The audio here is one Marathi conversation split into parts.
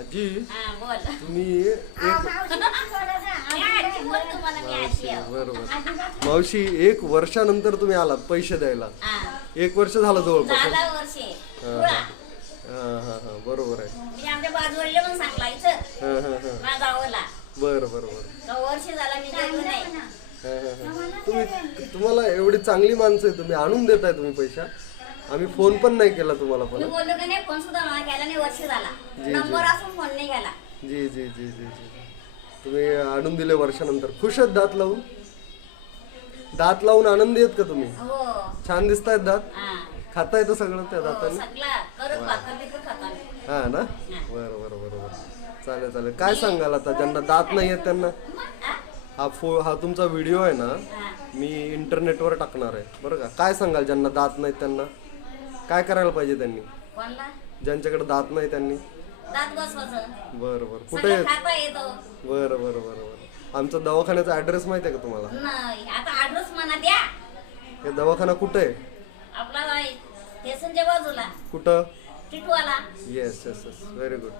आजी हा बोल. तुम्ही बरोबर मावशी 1 वर्षानंतर तुम्ही आलात पैसे द्यायला. हा 1 वर्ष झालं जवळपास. झाला वर्षे पुरा. हा बरोबर आहे. मी आमच्या बाजूला पण सांगला इथं माझा आवला बरं वर्ष झाला मी गेलो नाही. तुम्हाला एवढी चांगली माणसं आहे, तुम्ही आणून देताय तुम्ही पैसा. आम्ही फोन पण नाही केला तुम्हाला मी पण. बोललो की नाही फोन सुद्धा मला केला नाही, वर्ष झाला नंबर असून फोन नाही केला. जी जी जी जी जी तुम्ही आणून दिले वर्षानंतर. खुश आहेत दात लावून? दात लावून आनंदी आहेत का तुम्ही? हो छान दिसतायत दात. हा खाता येतं सगळं त्या हो, दातांनी? सगळा करत भाकर बिकर खाता मी. हा ना. बरोबर चालेल. काय सांगाल आता ज्यांना दात नाही आहेत त्यांना? हा तुमचा व्हिडिओ आहे ना, मी इंटरनेटवर टाकणार आहे बरं का. काय सांगाल ज्यांना दात नाहीत त्यांना काय करायला पाहिजे त्यांनी? कोणला ज्यांच्याकडे दात नाही त्यांनी? दात बसवायचं बरं कुठे सगळं आहेत? खाता येतो. बरं आमचा दवाखान्याचा ऍड्रेस माहिती आहे का तुम्हाला? नाही आता ऍड्रेस म्हणा द्या. हे दवाखाना कुठे आहे? आपला स्टेशनच्या बाजूला कुठं? टिटवाला. Yes very good.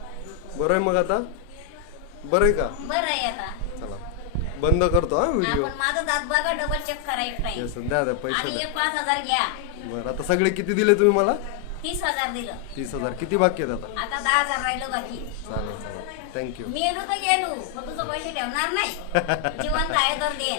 बरं आहे मग आता? बरं आहे का? बरं आहे आता. चला बंद करतो हा व्हिडिओ. आपण माझा दात बघा डबल चेक करायचं नाही. येस द्या पैसे आणि द्या. एक 5,000 घ्या. बरं आता सगळे किती दिले तुम्ही मला? 30,000 दिलं. 30,000 किती बाकी आहेत आता? आता 10,000 राहिलं बाकी. चालेल थँक्यू. मी येलो तर गेलो पण तुझं पैसे ठेवणार नाही. जिवंत आहे तर देन.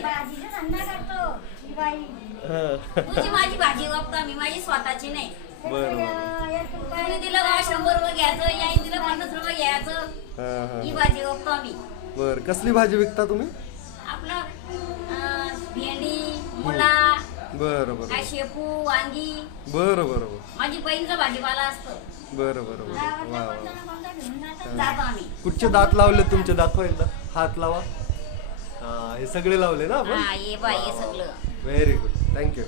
तुझी माझी भाजी वापता मी, माझी स्वतःची नाही. बरं तुम्ही दिलं बा 100 रुपये घ्यायचं, याही दिलं 50 रुपये घ्यायचं. ही भाजी वापतो आम्ही. बरं कसली भाजी विकता तुम्ही? आपलं भेंडी, मुला, बरं काय शेपू, वांगी. बरं माझी बहीणचं भाजीपाला असतं. बरं वा जातो आम्ही. कुठचे दात लावले तुमचे? दाखवा एकदा, हात लावा. हा हे सगळे लावले ना आपण? हा ये बाई हे सगळं. Very good thank you.